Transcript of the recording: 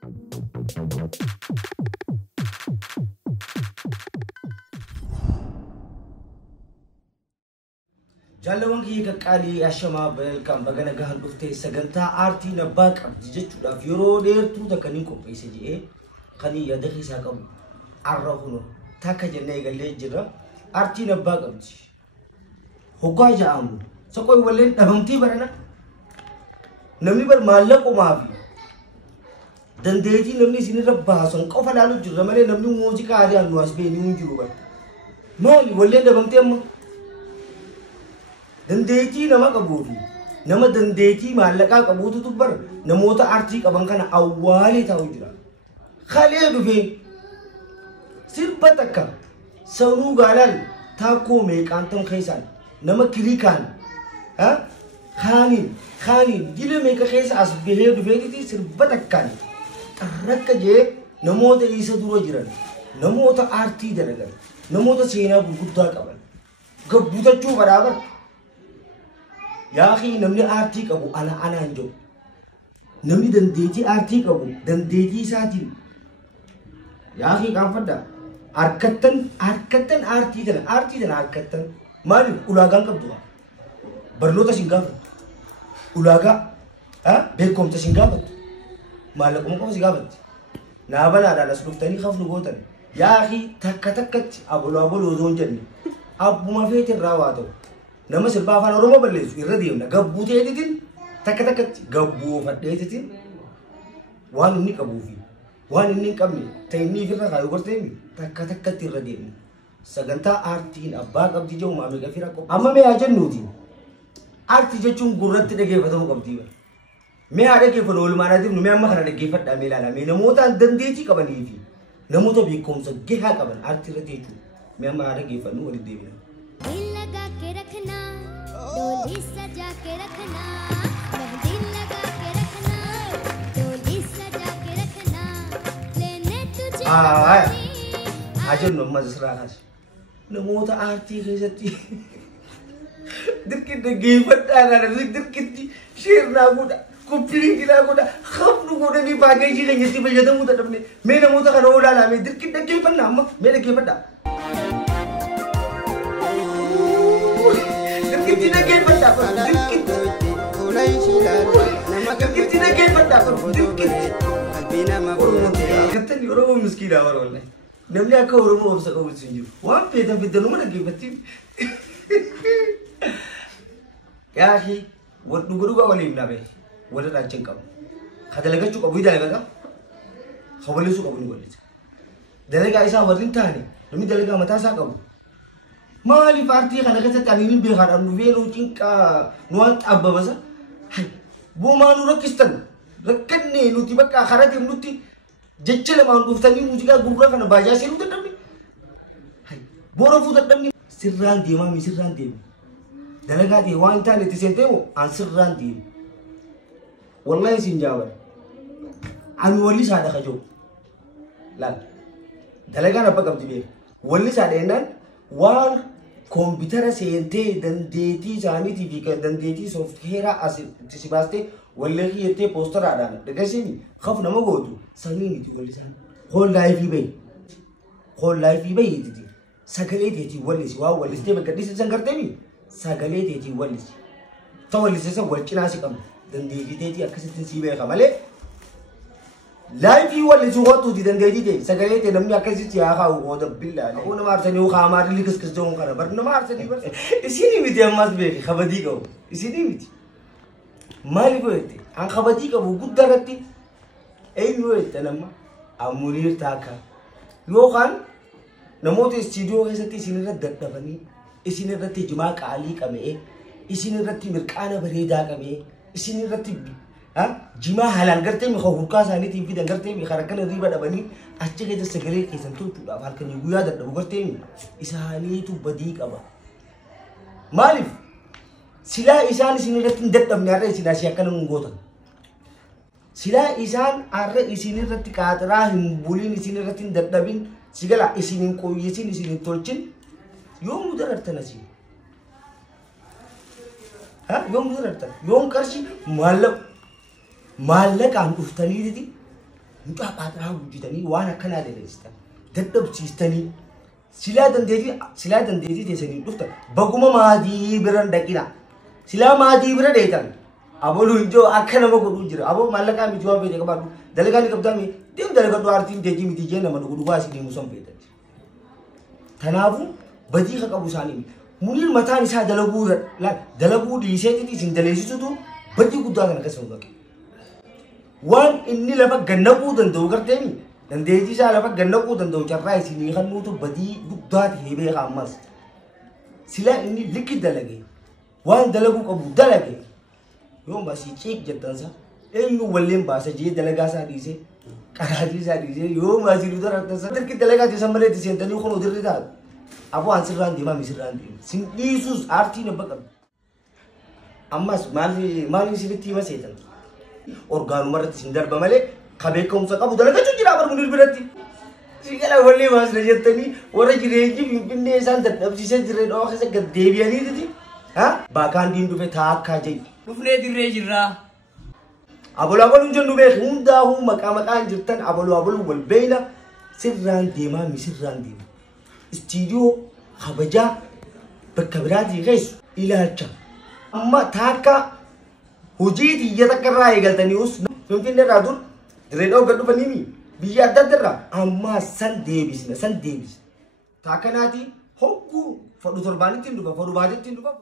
جالوان كي كقالي أشما بالكم بعنا جهان دفتة سجنتا آرتي نباك أبديجت شو دافيرو ديرتو تكنين كوبيس جيه خني يدخل ساكم عرفونه تاك جنة يقلي جرا آرتي نباك أبدي هوكا جامو سكوي ولين نهمتي برنا نمني بر مالك ومافي دنديتي نمني سيني ربها سون كوفلالو جرا مالي نمني موجي كاري أنواس بيني ونجرو بر مالي ولين نهمتي أم دنديتي نما كبوفي نما دنديتي مالكا كبوتو تبر نموتا أرتي كبانكنا أولي تاوجرا خالي دفين سيربتك سونو غالال تاكو ميك أنتم خيسان نما كريكان ها خاني ديلو ميك خيس أس بهير دفين تي سيربتك كان رك جي نموتا إيسا دورو جرا نموتا أرتي درجة نموتا سينا بودا كبان كبوتا شو برابر يا أخي نمني آرتي كابو أنا أنجو نمني دنديتي آرتي كابو دنديتي ساتي يا أخي كم فدا أركتن آرتي دنا أركتن مالي أولاغان كبدوها برلو تسينغاف أولاغا بيكم تسينغافت مالكم كم سينغافت نابنا على سلوفتني خاف نقولتني يا أخي تكت أبو زون جني أبو ما فيه الراواتو nama sirba afaan oromoo balleessu irra deemna gabbuu ta'eetiin takka takkatti gabbuu fadheetiin waan inni qabuufi waan inni hin qabne ta'inni ifirra kaayuu gorteemi takka takkatti irra deemna sagantaa aartiin abbaa qabdi jedhu maamee gafira qophii amma mee haa jennuuti aartii jechuun gurratti dhageeffatamuu qabdi mee haa dhageeffatu oolmaanaatiif nu mee amma kana dhageeffadhaa mee ilaala mee namootaan dandeettii qabanii fi namoota beekumsa gahaa qaban aartii irratti jechuudha mee amma haa dhageeffannu walitti deemna. लगा के रखना डोली सजा के रखना मेहंदी लगा के रखना डोली सजा के रखना लेने तुझे आजन नम्मा जसरा खास नमोता आरती कैसती दिक्कत गेफट आना दिक्कत शेर ना गुड़ा कुपली गिला गुड़ा खप नु गुड़ा नहीं पागे जी कहीं इतनी बजे तो मुझे तबने मैं नमोता का रोड आला मैं दिक्कत गेफट ना अम्मा मेरे गेफट Kita gay pada apa? Dikit. Kita gay pada apa? Dikit. Kata ni orang miskin awal orang. Namanya aku orang mau usah kau sini. Wah, peda nama lagi betul. Ya sih, buat nunggu kau balik nabe. Buat rancang kau. Kata lagi cukup bui dah lagi. Kau boleh suka bui boleh. Dah lagi aisyah warin tani. Demi dah lagi mata sah kau. Mali parti kan kita tadi ni biar anu velo cingka nuat abba basa, hai, bu manu rakistan, rakan ni nuti bak akhirat yang nuti, jecel manu buftani musika gurura kan baca sih nuti tapi, hai, boros nuti tapi sirran dia mami sirran dia, dalaga dia wanita ni tisente mo an sirran dia, wallahi sinjawab, anu wali sada kajo, lan, dalaga apa kau tiba, wali sada enan. Wan komputer sente dandeeti jani TV ka dandeeti software as tisibaste wallahi yete poster ada degasini khaf nama godu sani ni ti walli san whole life bay ti sagale ti walli si wa walli ste ba kadisi sangarte mi sagale ti walli si to walli se sa walchina si kam dandeeti ti akasitin si be kamale life walli si hotu ti dandeeti ti sagale ti namni akasiti ya kha o da billahi ko na marsani o kha mar likas kis jom kana bar na marsani bar isini miti amas be khabadi ko isini miti mali ko ete an khabadi ko guddarati ay no ete namma amunir taka yo kan namoto studio kesati sinira daddabani isinira ti juma qali qame isinira ti mirqana bareda qame isinira ti jima halal garte mi kho hurka sani ti fi garte mi kharakan riba da bani acce ke sagale ke santo tu da halkan guya da garte mi isani tu badi qaba malif sila isan siniratin daddam ne arre sila siakan ngota sila isan arre isinirati kadra himbulin isiniratin daddabin sigala isinin koyisin isinin tolchin yom mudarartanasi yom mudarartan yom karshi malak an uftani didi mucaa qaxaraa hojjetanii waan akkanaa daleessitan dadhabsiistanii silaa dandeetii teessanii dhuftan baguma maatii biran dhaqina silaa maatii bira dheetan aboluu ijoo akka nama godhuu jira aboo maallaqaa miti waan fedhe qabaadhu dalagaa ni qabdaami deem dalagadhu aartiin deetii miti jee nama dhugaa isin deemu san feetan tanaafu badii ka qabu isaanii muniir mataan isaa dalaguu dhiiseetii isin daleessisutu badii guddaa kana keessa hin qabu waan inni lafa gannaquu danda'u garteemi dandeettii isaa lafa gannaquu danda'u carraa isinii kannuutu badii guddaa ta'ee beeka ammas silaa inni likki dalage waan dalaguu qabu dalage yoom basii ciik jettansa eenyu walleen baasa jee dalagaa isaa dhiisee qaraatii isaa dhiisee yoom asii dhuta raktansa dirqi dalagaa teessan malee itti seentanii kun odirri taatu aboo an sirraan deemaa misirraan deema sin dhiisuus aartiin abba qabdu ammas maaliin isinitti hima seetan orgaanuma irratti sin darba malee kabeekumsa qabu dalagachuu jira bar munir biratti sigala wallee baasna jettanii warra jireenyi finfinnee isaan dadhabsiisee jirre dhawaa keessa gad deebi'aniititi baakaan diin dhufe taakkaa jee dhufnee dirree jirraa aboluu jennu beek hundaa'uu maqaan jirtan aboluu wal beeyna sirraan deemaa misirraan deema istiidiyoo kabajaa bakka biraatii keessu ilaalcha amma taakkaa hojii xiyya takka irraa eegaltanius finfinnee irraa dur dirree dhawaa gad dhufanii biyya adda adda irraa amma san deebisna taakkanaatii hogguu fadhu torbaanittiin dhufa fadhu baatittiin dhufa